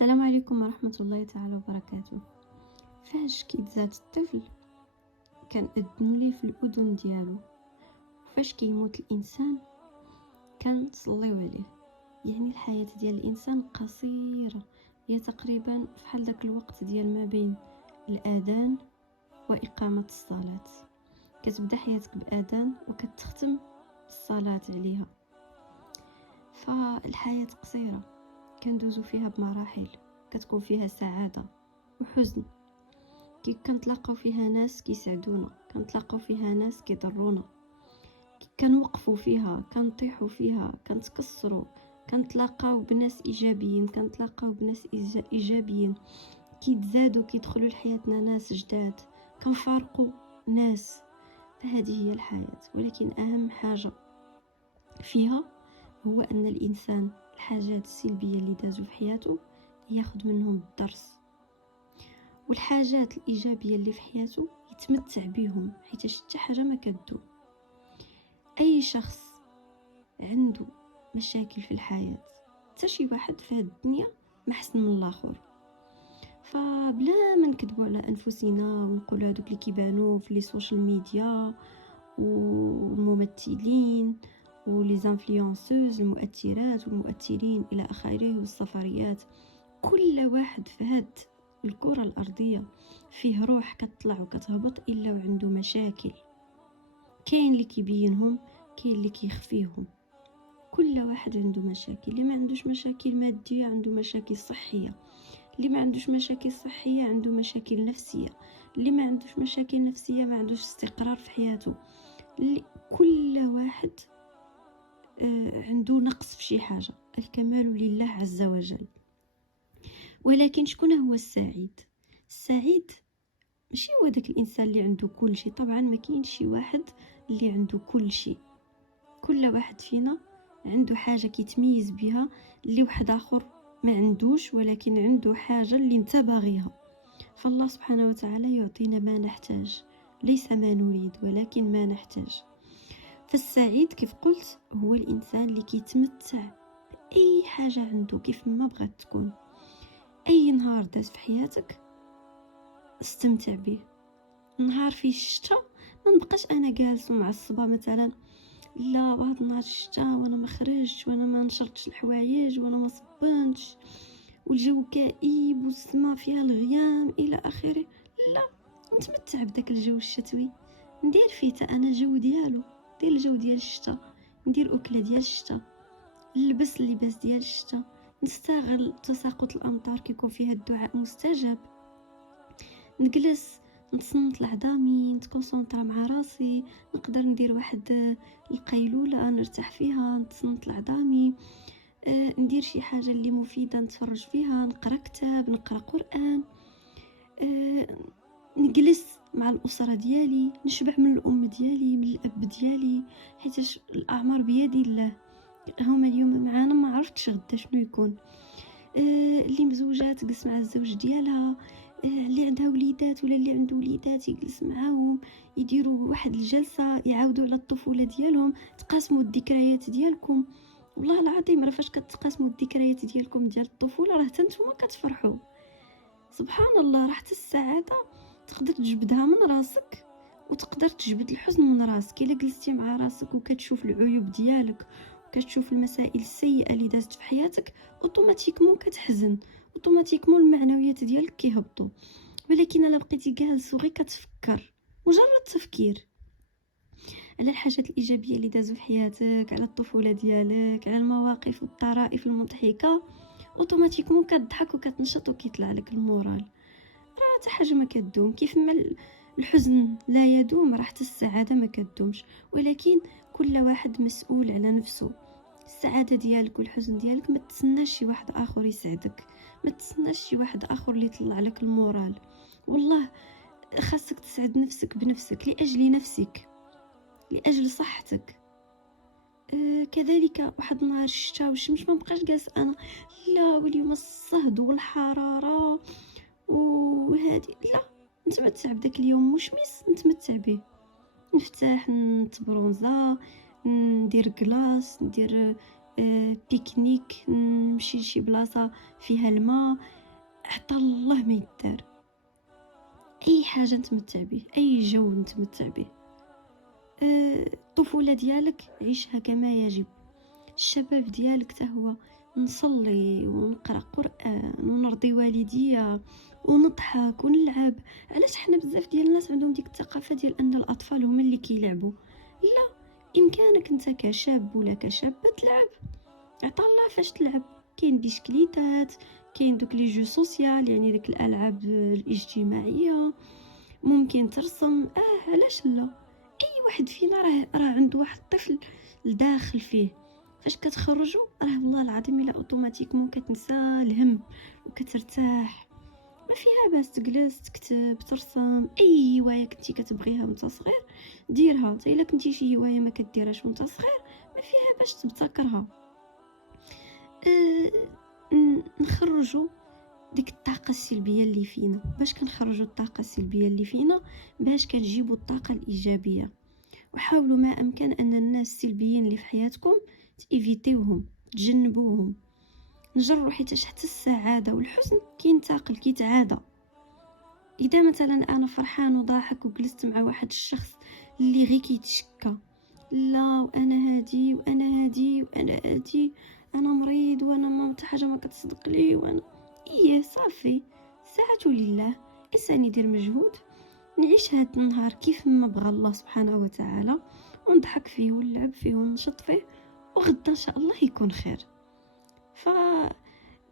السلام عليكم ورحمة الله تعالى وبركاته. فاش كيتزاد الطفل كنأذنوا ليه في الأذن ديالو، فاش كيموت الإنسان كنصليو عليه. يعني الحياة ديال الإنسان قصيرة، هي تقريبا فحال داك الوقت ديال ما بين الأذان وإقامة الصلاة. كتبدا حياتك بأذان وكتختم الصلاة عليها. فالحياة قصيرة كندوزو فيها بمراحل، كتكون فيها سعادة وحزن، كنتلاقاو فيها ناس كيسعدونا، كنتلاقاو فيها ناس كيضرونا، كنوقفوا فيها، كنطيحوا فيها، كنتكسروا، كنتلاقاو بناس ايجابيين، كنتلاقاو بناس ايجابيين كيتزادوا، كيدخلوا لحياتنا ناس جداد، كنفارقوا ناس. فهذه هي الحياة. ولكن اهم حاجة فيها هو ان الانسان الحاجات السلبية اللي دازوا في حياته ياخذ منهم الدرس، والحاجات الإيجابية اللي في حياته يتمتع بهم، حيت حتى حاجة ما كدوم. أي شخص عنده مشاكل في الحياة، حتى شي واحد في هاد الدنيا ما حسن من الآخر. فبلا ما نكذبوا على أنفسنا ونقولوا هادوك اللي كيبانوا في لي سوشيال ميديا والممثلين ولي زانفلونسوز، المؤثرات والمؤثرين إلى آخره، والسفريات، كل واحد في هاد الكرة الأرضية فيه روح كتطلع وكتهبط إلا وعنده مشاكل. كاين اللي كيبينهم، كاين اللي كيخفيهم. كل واحد عنده مشاكل. اللي ما عندوش مشاكل مادية عنده مشاكل صحية، اللي ما عندوش مشاكل صحية عنده مشاكل نفسية، اللي ما عندوش مشاكل نفسية ما عندوش استقرار في حياته. كل واحد عنده نقص في شي حاجة. الكمال لله عز وجل. ولكن شكون هو السعيد؟ السعيد ماشي هو داك الانسان اللي عنده كل شيء. طبعا ما كاينش شي واحد اللي عنده كل شيء. كل واحد فينا عنده حاجه كيتميز بها اللي واحد اخر ما عندوش، ولكن عنده حاجه اللي انت باغيها. فالله سبحانه وتعالى يعطينا ما نحتاج، ليس ما نريد ولكن ما نحتاج. فالسعيد كيف قلت هو الانسان اللي كيتمتع باي حاجه عنده كيف ما بغات تكون. اي نهار داز في حياتك استمتع به. نهار فيه الشتاء ما نبقاش انا جالس ومعصبه مثلا، لا بعض نهار الشتاء وانا ما خرجتش وانا ما نشرتش الحوايج وانا ما صبنتش والجو كئيب والسماء فيها الغيام الى اخره. لا، نتمتع بداك الجو الشتوي، ندير فيه تا انا جو ديالو، ندير الجو ديال الشتاء، ندير اكله ديال الشتاء، نلبس اللباس ديال الشتاء، نستغل تساقط الامطار كيكون فيها الدعاء مستجاب، نجلس نتصنت لعظامي، نتكونسونطرا مع راسي، نقدر ندير واحد القيلوله نرتاح فيها، نتصنت لعظامي، ندير شي حاجه اللي مفيده نتفرج فيها، نقرا كتاب، نقرا قران، نجلس مع الاسره ديالي، نشبع من الام ديالي من الاب ديالي، حيت الاعمار بيد الله. هما اليوم معانا ما عرفتش غدا شنو يكون. اللي مزوجه تجلس مع الزوج ديالها، اللي عندها وليدات ولا اللي عنده وليدات يجلس معاهم، يديروا واحد الجلسه يعاودوا على الطفوله ديالهم، تقاسموا الذكريات ديالكم. والله العظيم راه فاش كتقاسموا الذكريات ديالكم ديال الطفوله راه حتى نتوما كتفرحوا. سبحان الله، راه حتى السعاده تقدر تجبدها من راسك وتقدر تجبد الحزن من راسك. الا جلستي مع راسك وكتشوف العيوب ديالك وكتشوف المسائل السيئه اللي دازت في حياتك، اوتوماتيكمون كتحزن، اوتوماتيكمون المعنويات ديالك كيهبطوا. ولكن الا بقيتي جالس وغير كتفكر، مجرد تفكير على الحاجات الايجابيه اللي دازوا في حياتك، على الطفوله ديالك، على المواقف والطرائف المضحكه، اوتوماتيكمون كتضحك وكتنشط وكيطلع لك المورال. راه حتى حاجه ما كدوم. كيف ما الحزن لا يدوم، راه حتى السعاده ما كدومش. ولكن كل واحد مسؤول على نفسه. السعاده ديالك والحزن ديالك ما تسناش شي واحد اخر يسعدك، ما تسناش شي واحد اخر اللي يطلع لك المورال. والله خاصك تسعد نفسك بنفسك، لاجل نفسك، لاجل صحتك. كذلك واحد نهار الشتاء والشمس ما بقاش جالس انا لا واليوم الصهد والحراره وهذه، لا، نتمتع بداك اليوم مشمس، نتمتع به، نفتح نتبرونزا، ندير كلاص، ندير بيكنيك، نمشي لشي بلاصه فيها الماء، عطا الله ما يدار. اي حاجه نتمتع به، اي جو نتمتع به. الطفوله ديالك عيشها كما يجب. الشباب ديالك حتى هو نصلي ونقرا قران ونرضي والديا ونضحك ونلعب. علاش حنا بزاف ديال الناس عندهم ديك الثقافه ديال ان الاطفال هما اللي كيلعبوا؟ لا، امكانك انت كشاب ولا كشابه تلعب. عطا الله فاش تلعب. كاين بيشكليتات، كاين دوك لي جو سوسيال، يعني ديك الالعاب الاجتماعيه، ممكن ترسم. علاش لا؟ اي واحد فينا راه عنده واحد الطفل لداخل فيه. فاش كتخرجوا راه والله العظيم الا اوتوماتيكمون كتنسى الهم وكترتاح. ما فيها باس تجلس تكتب ترسم. اي هوايه كنتي كتبغيها وانت صغير ديرها. حتى الا كنتي شي هوايه ما كديرهاش وانت صغير ما فيها باش تبتكرها. نخرجوا ديك الطاقه السلبيه اللي فينا. باش كنخرجوا الطاقه السلبيه اللي فينا؟ باش كنجيبوا الطاقه الايجابيه. وحاولوا ما امكن ان الناس السلبيين اللي في حياتكم تيفيتيوهم، تجنبوهم. نجروا، حيت حتى السعاده والحزن كينتقل، كيتعادى. اذا مثلا انا فرحان وضاحك وجلست مع واحد الشخص اللي غير كيتشكى، لا وانا هادي وانا هادي وانا هادي، انا مريض وانا ما حتى حاجه ما كتصدق لي وانا صافي، ساعته لله. انسان يدير مجهود، نعيش هاد النهار كيف ما بغى الله سبحانه وتعالى، ونضحك فيه ونلعب فيه وننشط فيه، وغدا ان شاء الله يكون خير. ف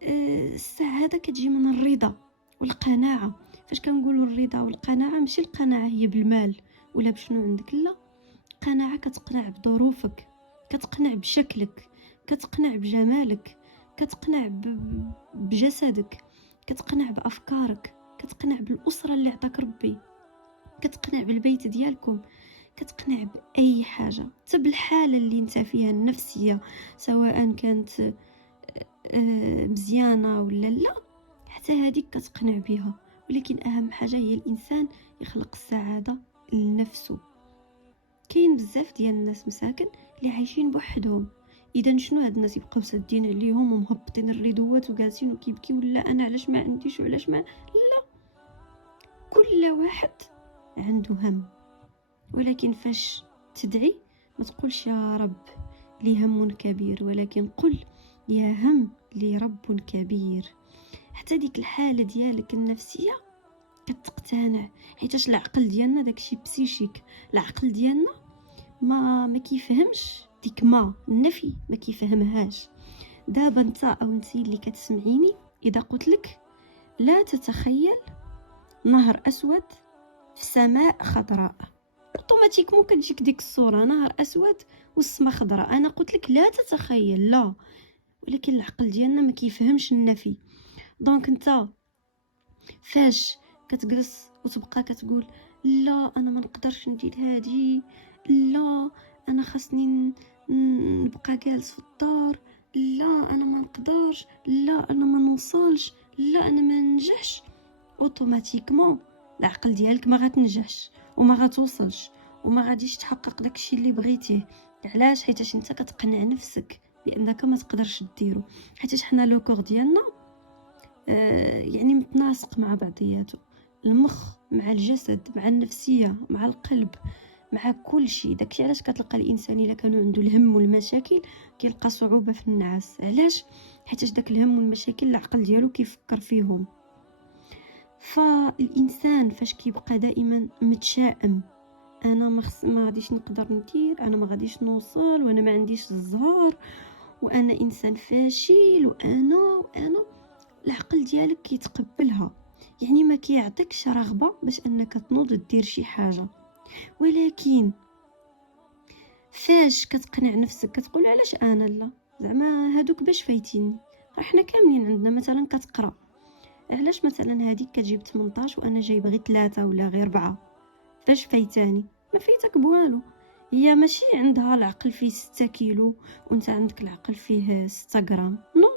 السعاده كتجي من الرضا والقناعه. فاش كنقولوا الرضا والقناعه، ماشي القناعه هي بالمال ولا بشنو عندك، لا، قناعه كتقنع بظروفك، كتقنع بشكلك، كتقنع بجمالك، كتقنع بجسدك، كتقنع بافكارك، كتقنع بالاسره اللي عطاك ربي، كتقنع بالبيت ديالكم، كتقنع باي حاجه، حتى بالحاله اللي انت فيها النفسيه، سواء كانت مزيانه ولا لا، حتى هذيك كتقنع بها. ولكن اهم حاجه هي الانسان يخلق السعاده لنفسه. كاين بزاف ديال الناس مساكن اللي عايشين بوحدهم. اذا شنو هاد الناس يبقاو سادين عليهم ومهبطين الردوات وجالسين وكيبكيو، ولا انا علاش ما عنديش وعلاش ما لا، كل واحد عنده هم. ولكن فاش تدعي ما تقولش يا رب لي هم كبير، ولكن قل يا هم لي رب كبير. حتى ديك الحاله ديالك النفسيه كتقتنع، حيتاش العقل ديالنا داكشي بسيشيك. العقل ديالنا ما كيفهمش ديك ما النفي، ما كيفهمهاش. دابا انت او انتي اللي كتسمعيني، اذا قلت لك لا تتخيل نهر اسود في سماء خضراء، اوتوماتيكمون كتجيك ديك الصوره، نهر اسود والسماء خضراء. انا قلت لك لا تتخيل، لا، ولكن العقل ديالنا ما كيفهمش النفي. دونك انت فاش كتجلس وتبقى كتقول لا انا ما نقدرش ندير هادي، لا انا خاصني نبقى جالس في الدار، لا انا ما نقدرش، لا انا ما نوصلش، لا انا ما ننجحش، اوتوماتيكمون العقل ديالك ما غتنجحش وما غتوصلش وما غاديش تحقق داكشي اللي بغيتيه. علاش؟ حيتاش انت كتقنع نفسك بانك ما تقدرش ديرو. حيتاش حنا لو كور ديالنا يعني متناسق مع بعضياته، المخ مع الجسد مع النفسيه مع القلب مع كل شيء. داكشي علاش كتلقى الانسان الا كانوا عنده الهم والمشاكل كيلقى صعوبه في النعاس. علاش؟ حيتاش داك الهم والمشاكل العقل ديالو كيفكر فيهم. فالانسان فاش كيبقى دائما متشائم، انا ما غاديش نقدر ندير، انا ما غاديش نوصل، وانا ما عنديش الزهر، وانا انسان فاشل، وانا العقل ديالك كيتقبلها، يعني ما كيعطيكش رغبه باش انك تنوض دير شي حاجه. ولكن فاش كتقنع نفسك كتقول علاش انا لا، زعما هادوك باش فايتيني. احنا كاملين عندنا مثلا كتقرا، علاش مثلا هذيك كتجيب 18 وانا جايب غير 3 ولا غير 4؟ فاش فايتاني؟ ما فايتك بوالو. هي ماشي عندها العقل فيه 6 كيلو وانت عندك العقل فيه 6 غرام، نو،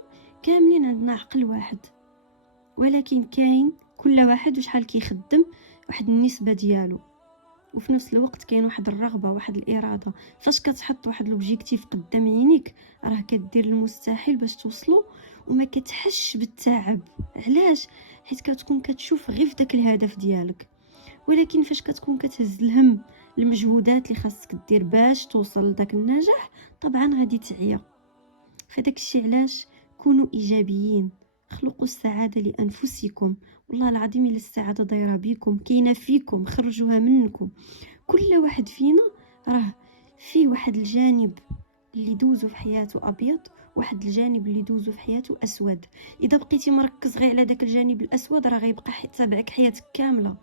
كاملين عندنا عقل واحد، ولكن كاين كل واحد وشحال كيخدم واحد النسبه ديالو. وفي نفس الوقت كاين واحد الرغبه، واحد الاراده. فاش كتحط واحد لوبجيكتيف قدام عينيك راه كدير المستحيل باش توصلو، وما كتحش بالتعب. علاش؟ حيت كتكون كتشوف غير في داك الهدف ديالك. ولكن فاش كتكون كتهز الهم المجهودات اللي خاصك دير باش توصل لذاك النجاح، طبعا غادي تعيا. فداك الشيء علاش كونوا ايجابيين، خلقوا السعاده لانفسكم. والله العظيم الا السعاده دايره بيكم، كاينه فيكم، خرجوها منكم. كل واحد فينا راه فيه واحد الجانب اللي دوزو في حياته ابيض، واحد الجانب اللي دوزو في حياته اسود. اذا بقيتي مركز غير على داك الجانب الاسود راه غيبقى تابعك حياتك كامله،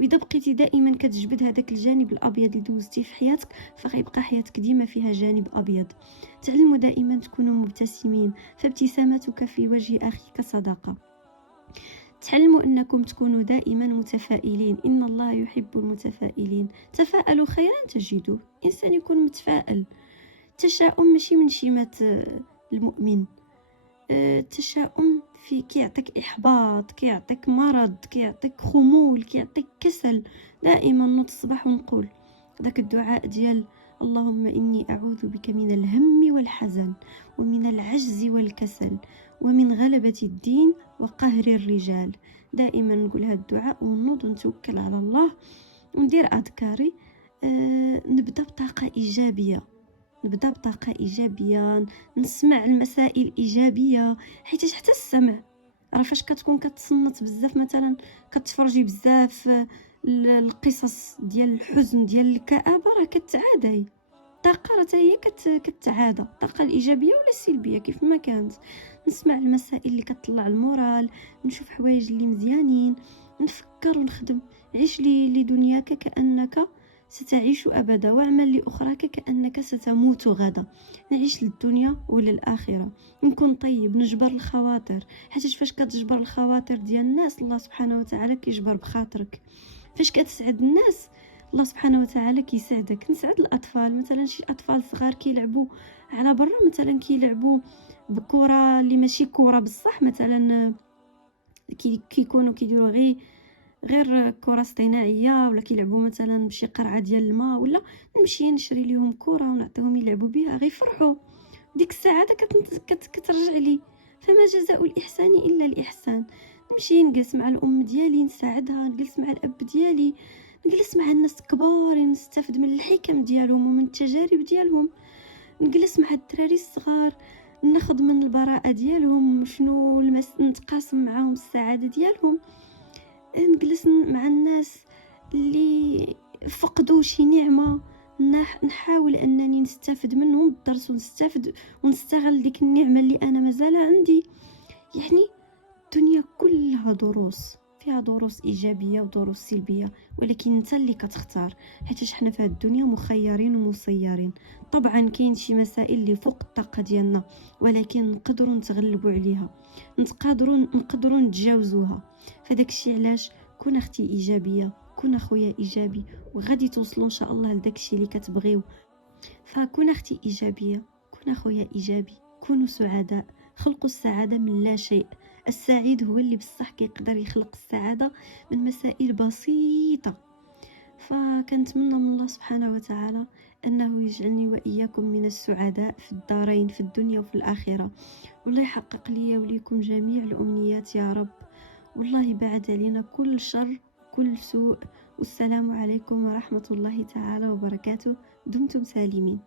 واذا بقيتي دائما كتجبد هذاك الجانب الابيض اللي دوزتي في حياتك فغيبقى حياتك ديما فيها جانب ابيض. تعلموا دائما تكونوا مبتسمين، فابتسامتك في وجه اخيك صدقه. تعلموا انكم تكونوا دائما متفائلين، ان الله يحب المتفائلين. تفاءلوا خيرا تجدوه. انسان يكون متفائل. التشاؤم ماشي من شيمات المؤمن. التشاؤم في كيعطيك احباط، كيعطيك مرض، كيعطيك خمول، كيعطيك كسل. دائما نوض الصباح ونقول ذاك الدعاء ديال اللهم اني اعوذ بك من الهم والحزن ومن العجز والكسل ومن غلبة الدين وقهر الرجال. دائما نقول هذا الدعاء ونوض ونتوكل على الله وندير اذكاري. نبدا بطاقه ايجابيه، نبدا بطاقه ايجابيه، نسمع المسائل ايجابيه. حيت حتى السمع راه فاش كتكون كتصنت بزاف، مثلا كتفرجي بزاف القصص ديال الحزن ديال الكآبه، راه كتعادي. الطاقه راه هي كتعادى، الطاقه الايجابيه ولا السلبيه كيف ما كانت. نسمع المسائل اللي كتطلع المورال، نشوف حوايج اللي مزيانين، نفكر ونخدم. عيش لي دنياك كأنك ستعيش أبدا، واعمل لأخراك كأنك ستموت غدا. نعيش للدنيا وللآخرة، نكون طيب، نجبر الخواطر. حيت فاش كتجبر الخواطر ديال الناس الله سبحانه وتعالى كيجبر بخاطرك. فاش كتسعد الناس الله سبحانه وتعالى كيسعدك. نسعد الأطفال، مثلا شي أطفال صغار كيلعبوا على برا، مثلا كيلعبوا بكرة اللي ماشي كرة بصح، مثلا كيكونوا كيديروا غير كره اصطناعيه، ولا كيلعبوا مثلا بشي قرعه ديال الماء، ولا نمشي نشري لهم كره ونعطيهم يلعبوا بها غيفرحوا. ديك الساعه كترجع لي. فما جزاء الاحسان الا الاحسان. نمشي نجلس مع الام ديالي نساعدها، نجلس مع الاب ديالي، نجلس مع الناس الكبار نستافد من الحكم ديالهم ومن التجارب ديالهم، نجلس مع الدراري الصغار ناخذ من البراءه ديالهم شنو نتقاسم معاهم السعاده ديالهم. نجلس مع الناس اللي فقدوا شي نعمه، نحاول انني نستافد منهم الدرس ونستافد ونستغل ديك النعمه اللي انا مازال عندي. يعني الدنيا كلها دروس، فيها دروس ايجابيه ودروس سلبيه، ولكن انت اللي كتختار. حيت حنا في هذه الدنيا مخيرين ومسيرين. طبعا كاين شي مسائل اللي فوق الطاقه ديالنا، ولكن نقدروا نتغلبوا عليها، نقدروا نتجاوزوها. فداك الشيء علاش كون اختي ايجابيه، كون اخويا ايجابي، وغادي توصلوا ان شاء الله لداك الشيء اللي كتبغيو. فكون اختي ايجابيه، كون اخويا ايجابي، كونوا سعداء. خلقوا السعاده من لا شيء. السعيد هو اللي بصح كيقدر يخلق السعاده من مسائل بسيطه. فكنتمنى من الله سبحانه وتعالى انه يجعلني واياكم من السعداء في الدارين، في الدنيا وفي الاخره. والله يحقق لي وليكم جميع الامنيات يا رب. والله بعد علينا كل شر، كل سوء. والسلام عليكم ورحمه الله تعالى وبركاته. دمتم سالمين.